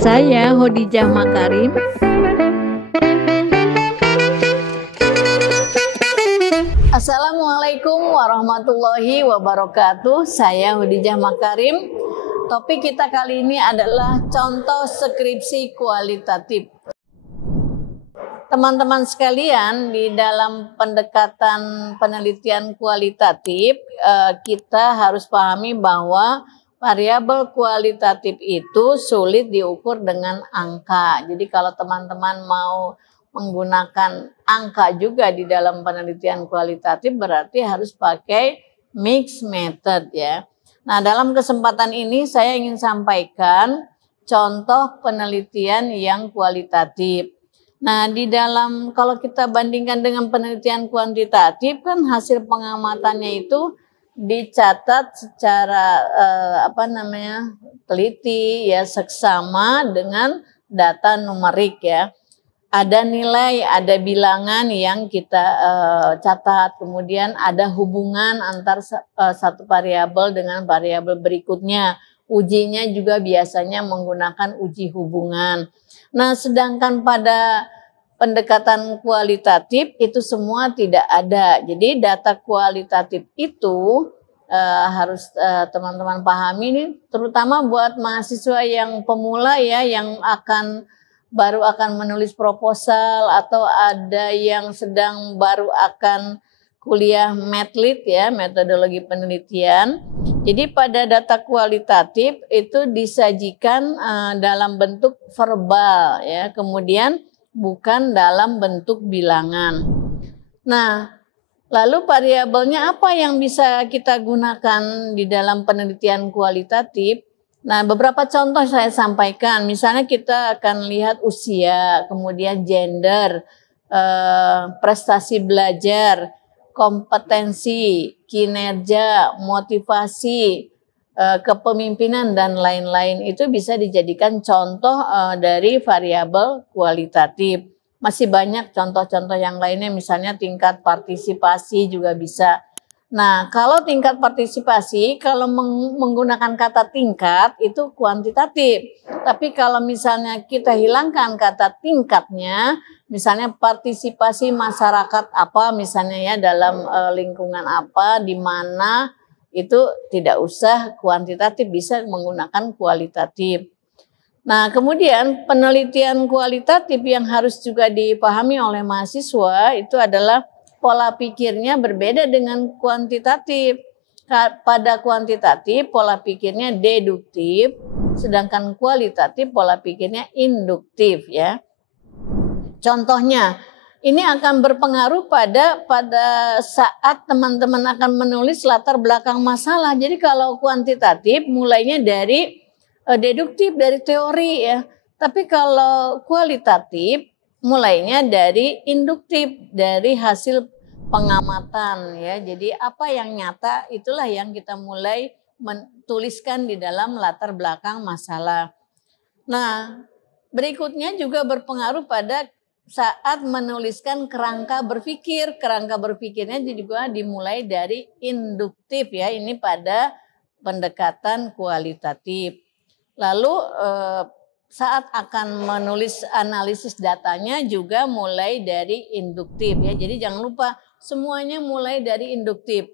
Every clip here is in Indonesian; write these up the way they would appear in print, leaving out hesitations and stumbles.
Saya Hodijah Makarim. Assalamualaikum warahmatullahi wabarakatuh. Saya Hodijah Makarim. Topik kita kali ini adalah contoh skripsi kualitatif. Teman-teman sekalian, di dalam pendekatan penelitian kualitatif, kita harus pahami bahwa variabel kualitatif itu sulit diukur dengan angka. Jadi kalau teman-teman mau menggunakan angka juga di dalam penelitian kualitatif, berarti harus pakai mixed method ya. Nah, dalam kesempatan ini saya ingin sampaikan contoh penelitian yang kualitatif. Nah, di dalam kalau kita bandingkan dengan penelitian kuantitatif kan hasil pengamatannya itu dicatat secara teliti ya, seksama dengan data numerik ya. Ada nilai, ada bilangan yang kita catat, kemudian ada hubungan antar satu variabel dengan variabel berikutnya. Ujinya juga biasanya menggunakan uji hubungan. Nah, sedangkan pada pendekatan kualitatif itu semua tidak ada. Jadi data kualitatif itu harus teman-teman pahami ini, terutama buat mahasiswa yang pemula ya, yang baru akan menulis proposal, atau ada yang sedang baru akan kuliah METLIT ya, metodologi penelitian. Jadi pada data kualitatif itu disajikan dalam bentuk verbal ya, kemudian bukan dalam bentuk bilangan. Nah, lalu variabelnya apa yang bisa kita gunakan di dalam penelitian kualitatif? Nah, beberapa contoh saya sampaikan. Misalnya kita akan lihat usia, kemudian gender, prestasi belajar, kompetensi, kinerja, motivasi, kepemimpinan, dan lain-lain. Itu bisa dijadikan contoh dari variabel kualitatif. Masih banyak contoh-contoh yang lainnya, misalnya tingkat partisipasi juga bisa. Nah, kalau tingkat partisipasi, kalau menggunakan kata tingkat itu kuantitatif. Tapi kalau misalnya kita hilangkan kata tingkatnya, misalnya partisipasi masyarakat apa misalnya ya, dalam lingkungan apa, di mana, itu tidak usah kuantitatif, bisa menggunakan kualitatif. Nah, kemudian penelitian kualitatif yang harus juga dipahami oleh mahasiswa itu adalah pola pikirnya berbeda dengan kuantitatif. Pada kuantitatif pola pikirnya deduktif, sedangkan kualitatif pola pikirnya induktif ya. Contohnya, ini akan berpengaruh pada saat teman-teman akan menulis latar belakang masalah. Jadi kalau kuantitatif mulainya dari deduktif, dari teori ya. Tapi kalau kualitatif mulainya dari induktif, dari hasil pengamatan ya. Jadi apa yang nyata itulah yang kita mulai menuliskan di dalam latar belakang masalah. Nah, berikutnya juga berpengaruh pada saat menuliskan kerangka berpikir. Kerangka berpikirnya juga dimulai dari induktif ya, ini pada pendekatan kualitatif. Lalu saat akan menulis analisis datanya juga mulai dari induktif ya. Jadi jangan lupa semuanya mulai dari induktif.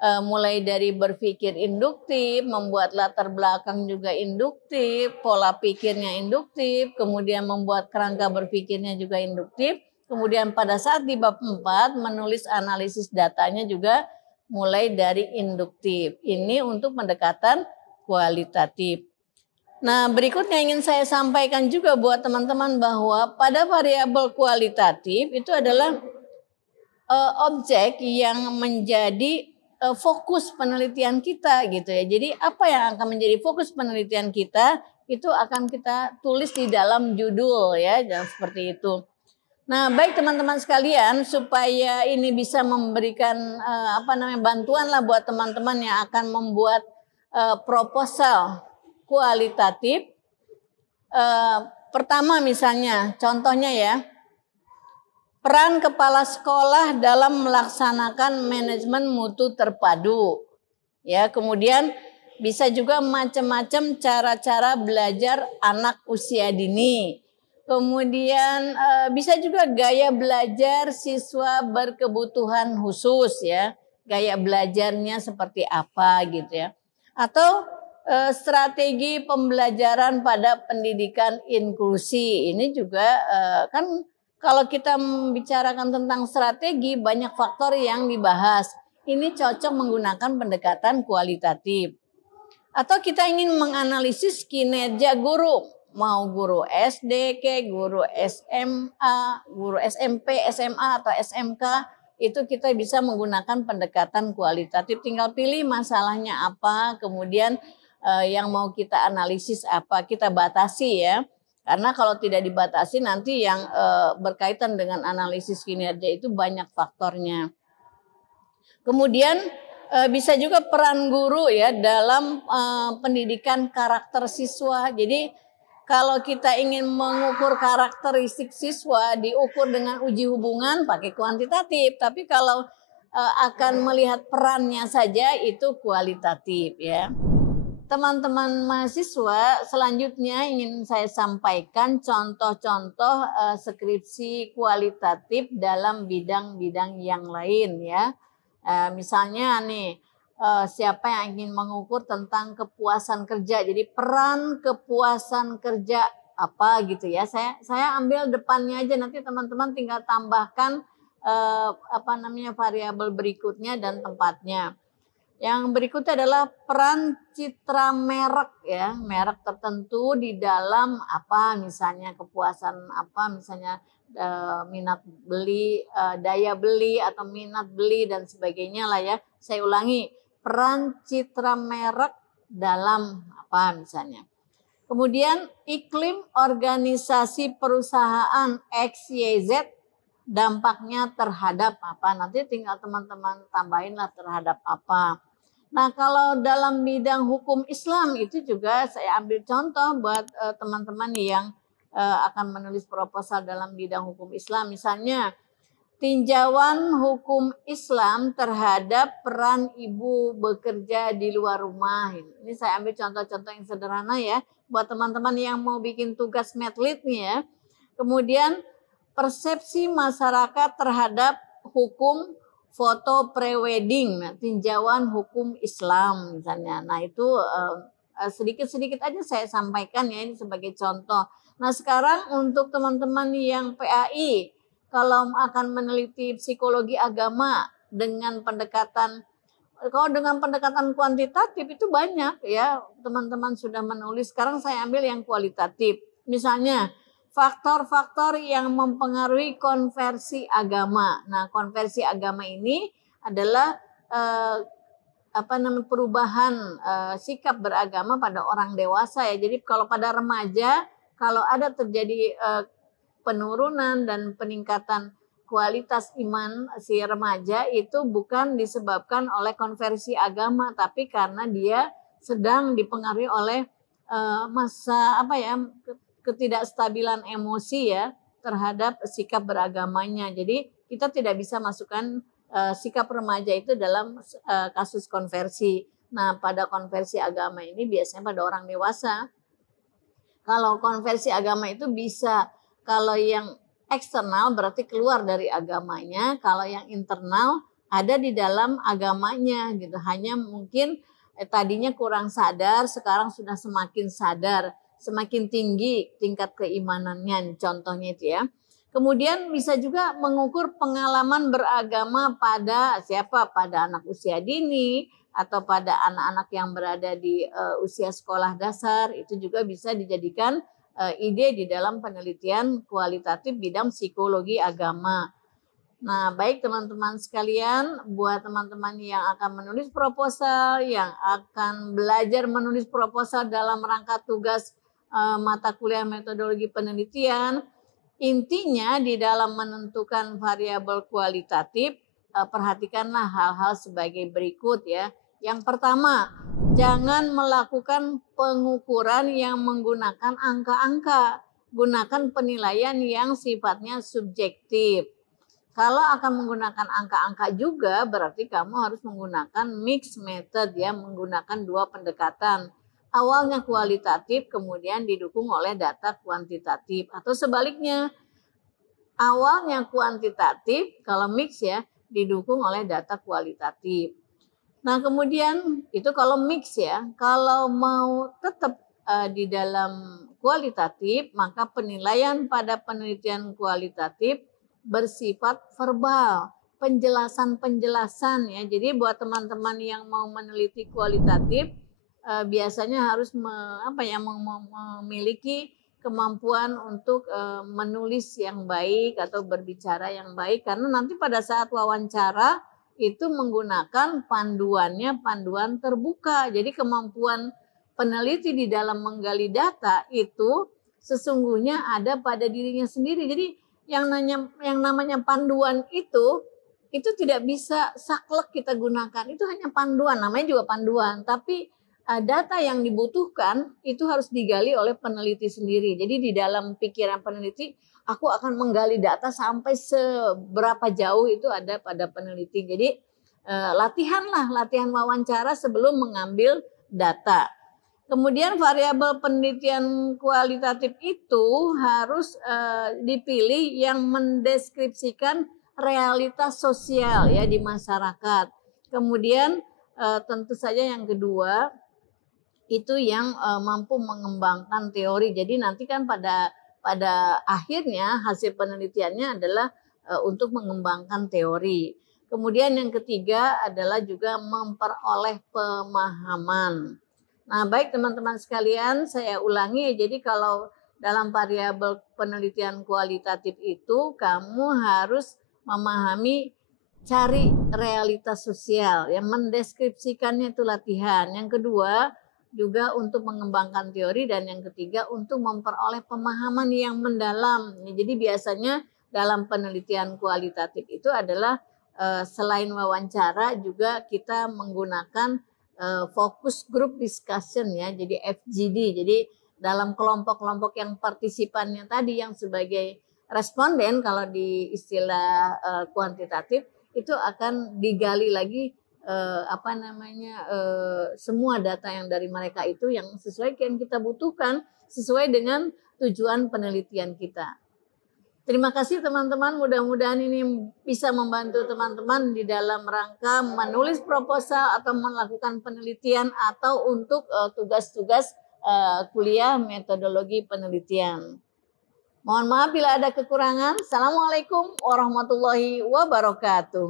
Mulai dari berpikir induktif, membuat latar belakang juga induktif, pola pikirnya induktif, kemudian membuat kerangka berpikirnya juga induktif. Kemudian pada saat di bab 4 menulis analisis datanya juga mulai dari induktif. Ini untuk pendekatan kualitatif. Nah, berikutnya ingin saya sampaikan juga buat teman-teman bahwa pada variabel kualitatif itu adalah objek yang menjadi fokus penelitian kita gitu ya. Jadi apa yang akan menjadi fokus penelitian kita itu akan kita tulis di dalam judul ya, dan seperti itu. Nah, baik teman-teman sekalian, supaya ini bisa memberikan bantuan lah buat teman-teman yang akan membuat proposal kualitatif. Pertama misalnya, contohnya ya, peran kepala sekolah dalam melaksanakan manajemen mutu terpadu. Ya, kemudian bisa juga macam-macam cara-cara belajar anak usia dini. Kemudian bisa juga gaya belajar siswa berkebutuhan khusus ya. Gaya belajarnya seperti apa gitu ya. Atau strategi pembelajaran pada pendidikan inklusi. Ini juga kan kalau kita membicarakan tentang strategi, banyak faktor yang dibahas. Ini cocok menggunakan pendekatan kualitatif. Atau kita ingin menganalisis kinerja guru, mau guru SD, guru SMA, guru SMP, SMA, atau SMK, itu kita bisa menggunakan pendekatan kualitatif. Tinggal pilih masalahnya apa, kemudian yang mau kita analisis apa, kita batasi ya. Karena kalau tidak dibatasi nanti yang berkaitan dengan analisis kinerja itu banyak faktornya. Kemudian bisa juga peran guru ya dalam pendidikan karakter siswa. Jadi kalau kita ingin mengukur karakteristik siswa diukur dengan uji hubungan pakai kuantitatif. Tapi kalau akan melihat perannya saja itu kualitatif ya. Teman-teman mahasiswa, selanjutnya ingin saya sampaikan contoh-contoh skripsi kualitatif dalam bidang-bidang yang lain ya. Misalnya nih, siapa yang ingin mengukur tentang kepuasan kerja. Jadi peran kepuasan kerja apa gitu ya. Saya ambil depannya aja, nanti teman-teman tinggal tambahkan variabel berikutnya dan tempatnya. Yang berikutnya adalah peran citra merek ya, merek tertentu di dalam apa, misalnya kepuasan apa, misalnya minat beli, daya beli atau minat beli dan sebagainya lah ya. Saya ulangi, peran citra merek dalam apa misalnya. Kemudian iklim organisasi perusahaan XYZ dampaknya terhadap apa, nanti tinggal teman-teman tambahinlah terhadap apa. Nah, kalau dalam bidang hukum Islam itu juga saya ambil contoh buat teman-teman yang akan menulis proposal dalam bidang hukum Islam. Misalnya, tinjauan hukum Islam terhadap peran ibu bekerja di luar rumah. Ini saya ambil contoh-contoh yang sederhana ya, buat teman-teman yang mau bikin tugas medlit nih ya. Kemudian, persepsi masyarakat terhadap hukum foto prewedding, tinjauan hukum Islam misalnya. Nah itu sedikit-sedikit aja saya sampaikan ya, ini sebagai contoh. Nah sekarang untuk teman-teman yang PAI, kalau akan meneliti psikologi agama dengan pendekatan, kalau dengan pendekatan kuantitatif itu banyak ya, teman-teman sudah menulis. Sekarang saya ambil yang kualitatif. Misalnya, faktor-faktor yang mempengaruhi konversi agama. Nah, konversi agama ini adalah perubahan sikap beragama pada orang dewasa ya. Jadi kalau pada remaja, kalau ada terjadi penurunan dan peningkatan kualitas iman si remaja itu bukan disebabkan oleh konversi agama, tapi karena dia sedang dipengaruhi oleh ketidakstabilan emosi ya terhadap sikap beragamanya. Jadi kita tidak bisa masukkan sikap remaja itu dalam kasus konversi. Nah, pada konversi agama ini biasanya pada orang dewasa. Kalau konversi agama itu bisa, kalau yang eksternal berarti keluar dari agamanya, kalau yang internal ada di dalam agamanya gitu. Hanya mungkin tadinya kurang sadar, sekarang sudah semakin sadar. Semakin tinggi tingkat keimanannya, contohnya itu ya. Kemudian bisa juga mengukur pengalaman beragama pada siapa? Pada anak usia dini atau pada anak-anak yang berada di usia sekolah dasar. Itu juga bisa dijadikan ide di dalam penelitian kualitatif bidang psikologi agama. Nah, baik teman-teman sekalian, buat teman-teman yang akan menulis proposal, yang akan belajar menulis proposal dalam rangka tugas mata kuliah metodologi penelitian, intinya di dalam menentukan variabel kualitatif, perhatikanlah hal-hal sebagai berikut ya. Yang pertama, jangan melakukan pengukuran yang menggunakan angka-angka, gunakan penilaian yang sifatnya subjektif. Kalau akan menggunakan angka-angka juga berarti kamu harus menggunakan mixed method ya, menggunakan dua pendekatan. Awalnya kualitatif kemudian didukung oleh data kuantitatif atau sebaliknya. Awalnya kuantitatif kalau mix ya didukung oleh data kualitatif. Nah, kemudian itu kalau mix ya. Kalau mau tetap di dalam kualitatif, maka penilaian pada penelitian kualitatif bersifat verbal, penjelasan-penjelasan ya. Jadi buat teman-teman yang mau meneliti kualitatif biasanya harus memiliki kemampuan untuk menulis yang baik atau berbicara yang baik, karena nanti pada saat wawancara itu menggunakan panduan terbuka. Jadi kemampuan peneliti di dalam menggali data itu sesungguhnya ada pada dirinya sendiri. Jadi yang namanya panduan itu tidak bisa saklek kita gunakan. Itu hanya panduan, namanya juga panduan. Tapi data yang dibutuhkan itu harus digali oleh peneliti sendiri. Jadi di dalam pikiran peneliti, aku akan menggali data sampai seberapa jauh itu ada pada peneliti. Jadi latihan wawancara sebelum mengambil data. Kemudian variabel penelitian kualitatif itu harus dipilih yang mendeskripsikan realitas sosial ya di masyarakat. Kemudian tentu saja yang kedua itu yang mampu mengembangkan teori. Jadi nanti kan pada akhirnya hasil penelitiannya adalah untuk mengembangkan teori. Kemudian yang ketiga adalah juga memperoleh pemahaman. Nah, baik teman-teman sekalian, saya ulangi. Jadi kalau dalam variabel penelitian kualitatif itu kamu harus memahami cari realitas sosial, yang mendeskripsikannya itu latihan. Yang kedua juga untuk mengembangkan teori, dan yang ketiga untuk memperoleh pemahaman yang mendalam. Jadi biasanya dalam penelitian kualitatif itu adalah selain wawancara juga kita menggunakan focus group discussion ya, jadi FGD. Jadi dalam kelompok-kelompok yang partisipannya tadi yang sebagai responden kalau di istilah kuantitatif itu akan digali lagi semua data yang dari mereka itu yang sesuai yang kita butuhkan sesuai dengan tujuan penelitian kita. Terima kasih teman-teman, mudah-mudahan ini bisa membantu teman-teman di dalam rangka menulis proposal atau melakukan penelitian atau untuk tugas-tugas kuliah metodologi penelitian. Mohon maaf bila ada kekurangan. Assalamualaikum warahmatullahi wabarakatuh.